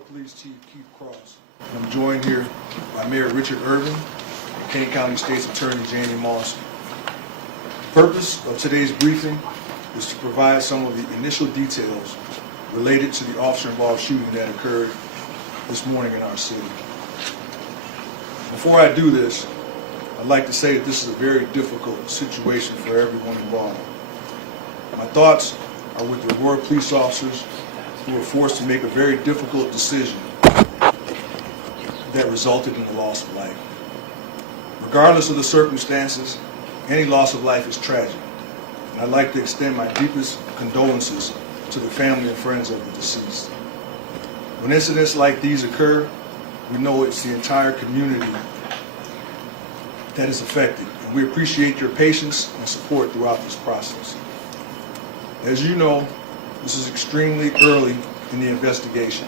Aurora Police Chief Keith Cross. I'm joined here by Mayor Richard Irvin and Kane County State's Attorney Jamie Moss. The purpose of today's briefing is to provide some of the initial details related to the officer-involved shooting that occurred this morning in our city. Before I do this, I'd like to say that this is a very difficult situation for everyone involved. My thoughts are with the Aurora police officers who were forced to make a very difficult decision that resulted in the loss of life. Regardless of the circumstances, any loss of life is tragic, and I'd like to extend my deepest condolences to the family and friends of the deceased. When incidents like these occur, we know it's the entire community that is affected, and we appreciate your patience and support throughout this process. As you know, this is extremely early in the investigation.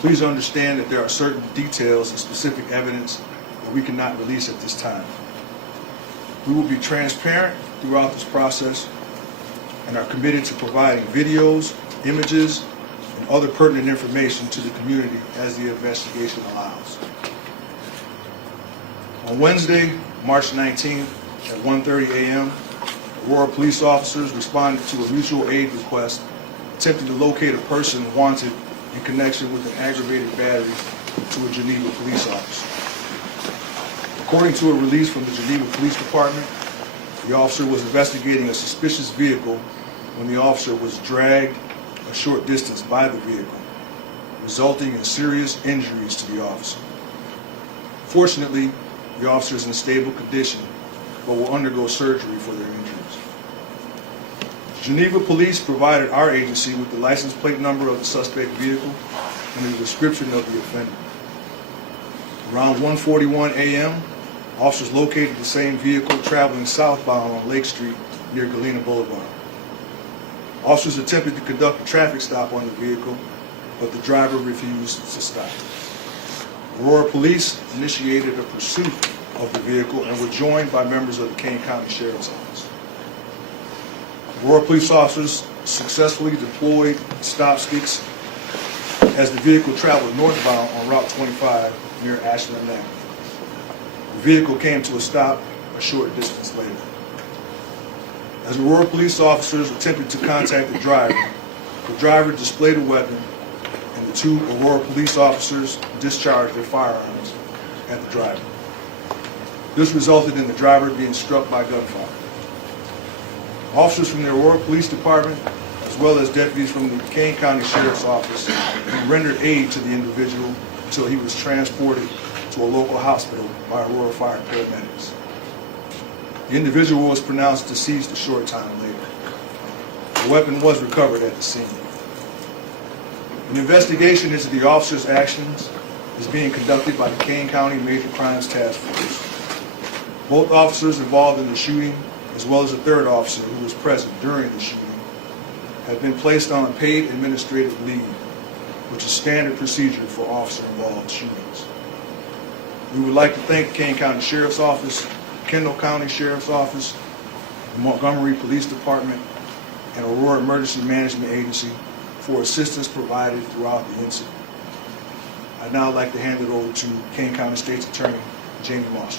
Please understand that there are certain details and specific evidence that we cannot release at this time. We will be transparent throughout this process and are committed to providing videos, images, and other pertinent information to the community as the investigation allows. On Wednesday, March 19th at 1:30 a.m., Aurora police officers responded to a mutual aid request attempting to locate a person wanted in connection with an aggravated battery to a Geneva police officer. According to a release from the Geneva Police Department, the officer was investigating a suspicious vehicle when the officer was dragged a short distance by the vehicle, resulting in serious injuries to the officer. Fortunately, the officer is in stable condition, but will undergo surgery for their injuries. Geneva Police provided our agency with the license plate number of the suspect vehicle and a description of the offender. Around 1:41 a.m., officers located the same vehicle traveling southbound on Lake Street near Galena Boulevard. Officers attempted to conduct a traffic stop on the vehicle, but the driver refused to stop. Aurora Police initiated a pursuit of the vehicle and were joined by members of the Kane County Sheriff's Office. Aurora police officers successfully deployed stop sticks as the vehicle traveled northbound on Route 25 near Ashland Avenue. The vehicle came to a stop a short distance later. As Aurora police officers attempted to contact the driver displayed a weapon, and the two Aurora police officers discharged their firearms at the driver. This resulted in the driver being struck by gunfire. Officers from the Aurora Police Department, as well as deputies from the Kane County Sheriff's Office, rendered aid to the individual until he was transported to a local hospital by Aurora Fire paramedics. The individual was pronounced deceased a short time later. The weapon was recovered at the scene. An investigation into the officer's actions is being conducted by the Kane County Major Crimes Task Force. Both officers involved in the shooting, as well as a third officer who was present during the shooting, have been placed on paid administrative leave, which is standard procedure for officer-involved shootings. We would like to thank Kane County Sheriff's Office, Kendall County Sheriff's Office, the Montgomery Police Department, and Aurora Emergency Management Agency for assistance provided throughout the incident. I'd now like to hand it over to Kane County State's Attorney, Jamie Moss.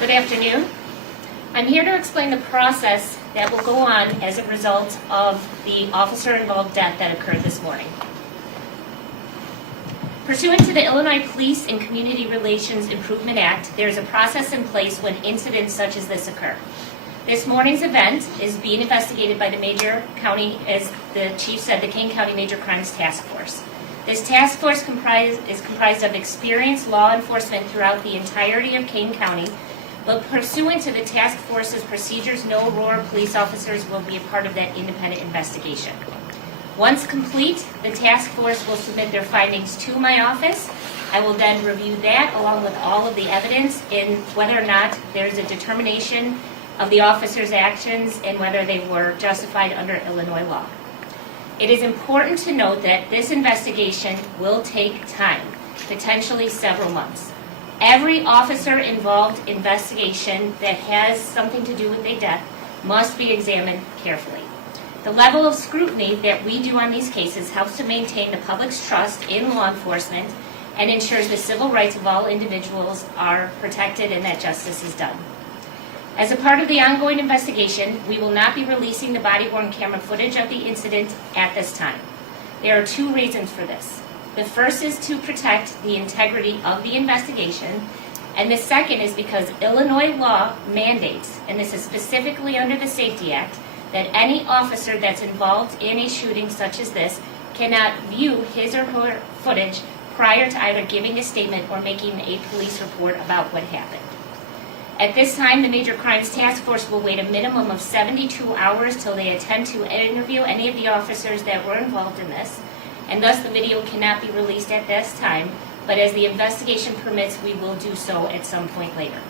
Good afternoon. I'm here to explain the process that will go on as a result of the officer-involved death that occurred this morning. Pursuant to the Illinois Police and Community Relations Improvement Act, there is a process in place when incidents such as this occur. This morning's event is being investigated by the Major County, as the Chief said, the Kane County Major Crimes Task Force. This task force is comprised of experienced law enforcement throughout the entirety of Kane County, but pursuant to the task force's procedures, no Aurora police officers will be a part of that independent investigation. Once complete, the task force will submit their findings to my office. I will then review that along with all of the evidence in whether or not there's a determination of the officers' actions and whether they were justified under Illinois law. It is important to note that this investigation will take time, potentially several months. Every officer-involved investigation that has something to do with a death must be examined carefully. The level of scrutiny that we do on these cases helps to maintain the public's trust in law enforcement and ensures the civil rights of all individuals are protected and that justice is done. As a part of the ongoing investigation, we will not be releasing the body-worn camera footage of the incident at this time. There are two reasons for this. The first is to protect the integrity of the investigation, and the second is because Illinois law mandates, and this is specifically under the Safety Act, that any officer that's involved in a shooting such as this cannot view his or her footage prior to either giving a statement or making a police report about what happened. At this time, the Major Crimes Task Force will wait a minimum of 72 hours till they attempt to interview any of the officers that were involved in this, and thus the video cannot be released at this time, but as the investigation permits, we will do so at some point later.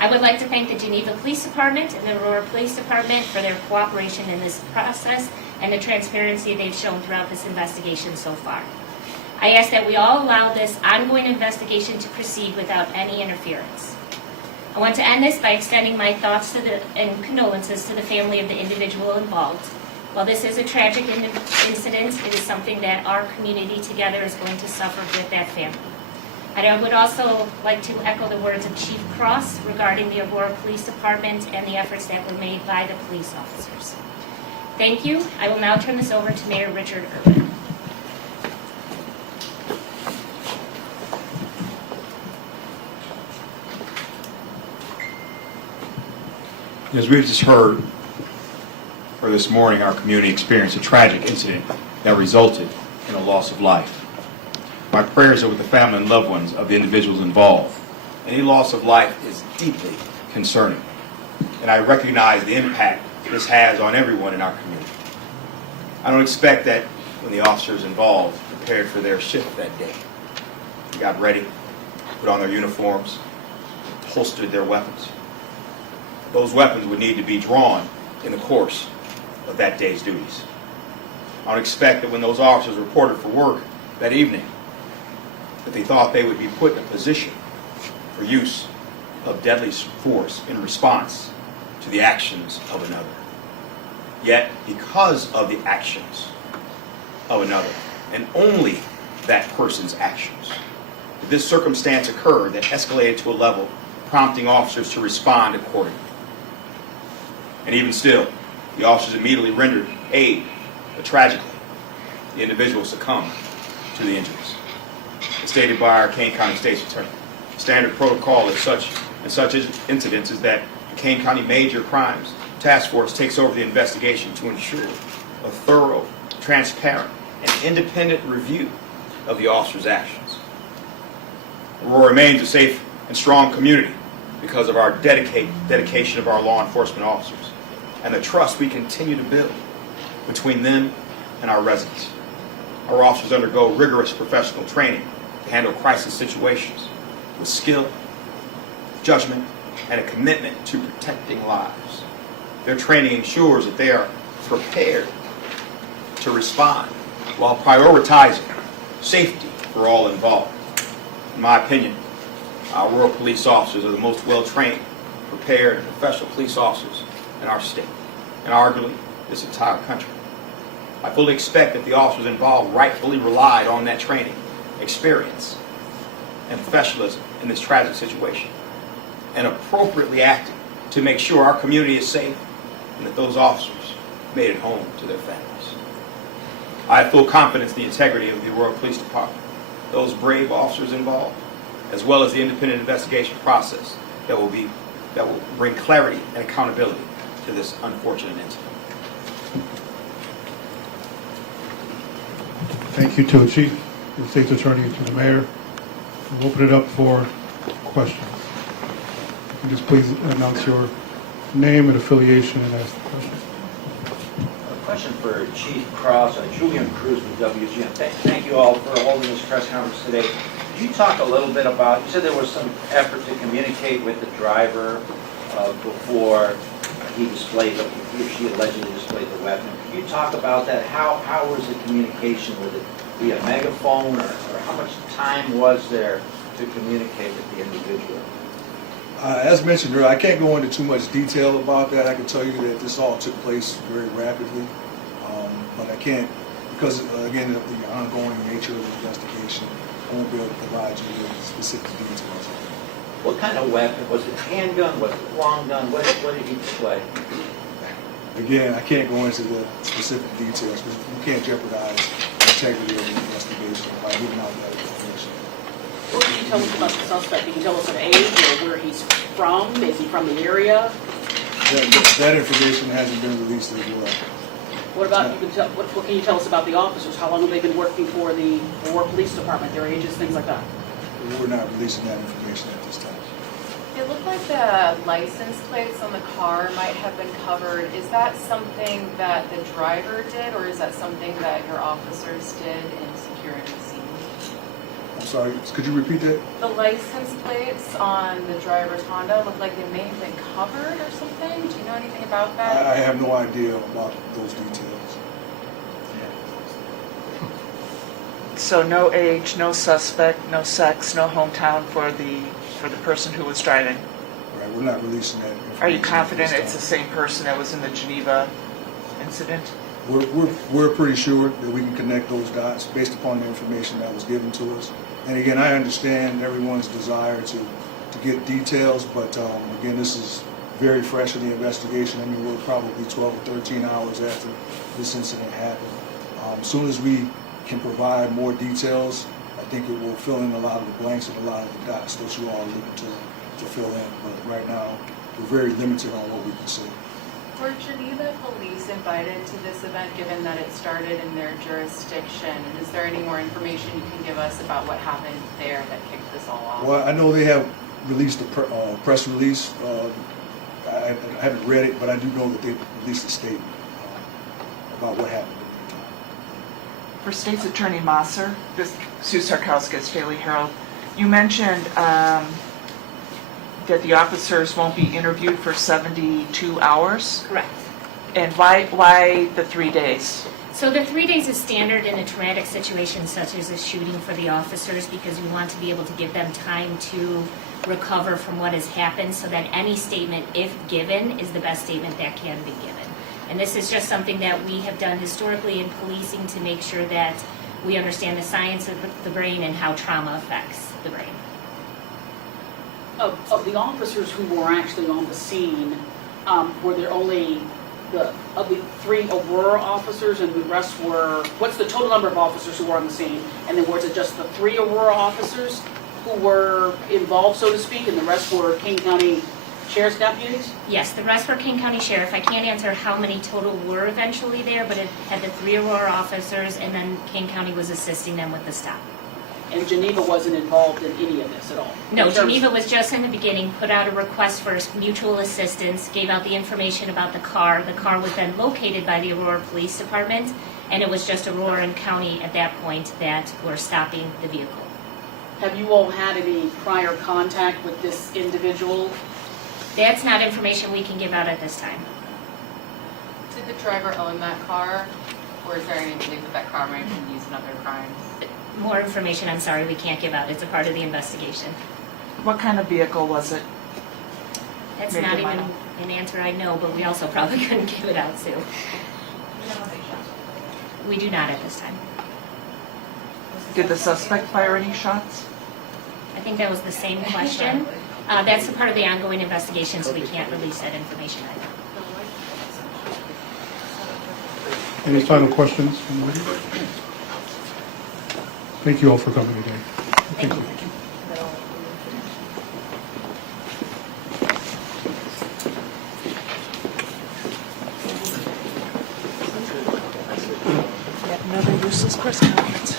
I would like to thank the Geneva Police Department and the Aurora Police Department for their cooperation in this process and the transparency they've shown throughout this investigation so far. I ask that we all allow this ongoing investigation to proceed without any interference. I want to end this by extending my thoughts and condolences to the family of the individual involved. While this is a tragic incident, it is something that our community together is going to suffer with that family. And I would also like to echo the words of Chief Cross regarding the Aurora Police Department and the efforts that were made by the police officers. Thank you. I will now turn this over to Mayor Richard Urban. As we've just heard, or this morning, our community experienced a tragic incident that resulted in a loss of life. My prayers are with the family and loved ones of the individuals involved. Any loss of life is deeply concerning, and I recognize the impact this has on everyone in our community. I don't expect that when the officers involved prepared for their shift that day, they got ready, put on their uniforms, holstered their weapons. Those weapons would need to be drawn in the course of that day's duties. I don't expect that when those officers reported for work that evening, that they thought they would be put in a position for use of deadly force in response to the actions of another. Yet, because of the actions of another, and only that person's actions, did this circumstance occur that escalated to a level prompting officers to respond accordingly. And even still, the officers immediately rendered aid, but tragically, the individual succumbed to the injuries. As stated by our Kane County State's Attorney, standard protocol in such incidents is that the Kane County Major Crimes Task Force takes over the investigation to ensure a thorough, transparent, and independent review of the officer's actions. Aurora remains a safe and strong community because of our dedication of our law enforcement officers and the trust we continue to build between them and our residents. Our officers undergo rigorous professional training to handle crisis situations with skill, judgment, and a commitment to protecting lives. Their training ensures that they are prepared to respond while prioritizing safety for all involved. In my opinion, our rural police officers are the most well-trained, prepared, and professional police officers in our state, and arguably this entire country. I fully expect that the officers involved rightfully relied on that training, experience, and professionalism in this tragic situation, and appropriately acted to make sure our community is safe and that those officers made it home to their families. I have full confidence in the integrity of the Aurora Police Department, those brave officers involved, as well as the independent investigation process that will bring clarity and accountability to this unfortunate incident. Thank you to the Chief, the State's Attorney, and to the Mayor. We'll open it up for questions. You can just please announce your name and affiliation and ask the question. A question for Chief Cross. Julian Cruz with WBBM. Thank you all for holding this press conference today. Could you talk a little bit about, you said there was some effort to communicate with the driver before he or she allegedly displayed the weapon. Could you talk about that? How was the communication? Would it be a megaphone, or how much time was there to communicate with the individual? As mentioned earlier, I can't go into too much detail about that. I can tell you that this all took place very rapidly, but I can't, because again, the ongoing nature of the investigation, I won't be able to provide you with specific details. What kind of weapon? Was it handgun? Was it long gun? What did he display? Again, I can't go into the specific details because you can't jeopardize the integrity of the investigation by giving out that information. What can you tell us about the suspect? Can you tell us an age or where he's from? Is he from the area? That information hasn't been released as well. What about, what can you tell us about the officers? How long have they been working for the Aurora Police Department, their ages, things like that? We're not releasing that information at this time. It looked like the license plates on the car might have been covered. Is that something that the driver did, or is that something that your officers did in securing the scene? I'm sorry, could you repeat that? The license plates on the driver's Honda looked like they may have been covered or something. Do you know anything about that? I have no idea about those details. So no age, no suspect, no sex, no hometown for the person who was driving. Right, we're not releasing that information. Are you confident at it's the this same person that was in the Geneva incident? time. We're pretty sure that we can connect those dots based upon the information that was given to us. And again, I understand everyone's desire to get details, but again, this is very fresh in the investigation. I mean, we're probably 12 or 13 hours after this incident happened. As soon as we can provide more details, I think it will fill in a lot of the blanks and a lot of the dots that you all are looking to fill in. But right now, we're very limited on what we can say. Were Geneva police invited to this event, given that it started in their jurisdiction? And is there any more information you can give us about what happened there that kicked this all off? Well, I know they have released a press release. I haven't read it, but I do know that they released a statement about what happened. For State's Attorney Mosser, Sue Sarkowski's Daily Herald, you mentioned that the officers won't be interviewed for 72 hours. Correct. And why the 3 days? So the 3 days is standard in a traumatic situation such as a shooting for the officers, because we want to be able to give them time to recover from what has happened so that any statement, if given, is the best statement that can be given. And this is just something that we have done historically in policing to make sure that we understand the science of the brain and how trauma affects the brain. Of the officers who were actually on the scene, were there only of the 3 Aurora officers and the rest were, what's the total number of officers who were on the scene? And then was it just the 3 Aurora officers who were involved, so to speak, and the rest were King County Sheriff's deputies? Yes, the rest were King County Sheriff. I can't answer how many total were eventually there, but it had the 3 Aurora officers, and then King County was assisting them with the stop. And Geneva wasn't involved in any of this at all? No, Geneva was just in the beginning, put out a request for mutual assistance, gave out the information about the car. The car was then located by the Aurora Police Department, and it was just Aurora and County at that point that were stopping the vehicle. Have you all had any prior contact with this individual? That's not information we can give out at this time. Did the driver own that car, or is there any belief that that car might have been used in other crimes? More information, I'm sorry, we can't give out. It's a part of the investigation. What kind of vehicle was it? That's Maybe not it might even an answer I know, but we also probably couldn't give it out, Sue. We do not at this time. Did the suspect fire any shots? I think that was the same question. That's a part of the ongoing investigation, so we can't release that information either. Any final questions from the audience? Thank you all for coming today. Thank you. Yet another useless press conference.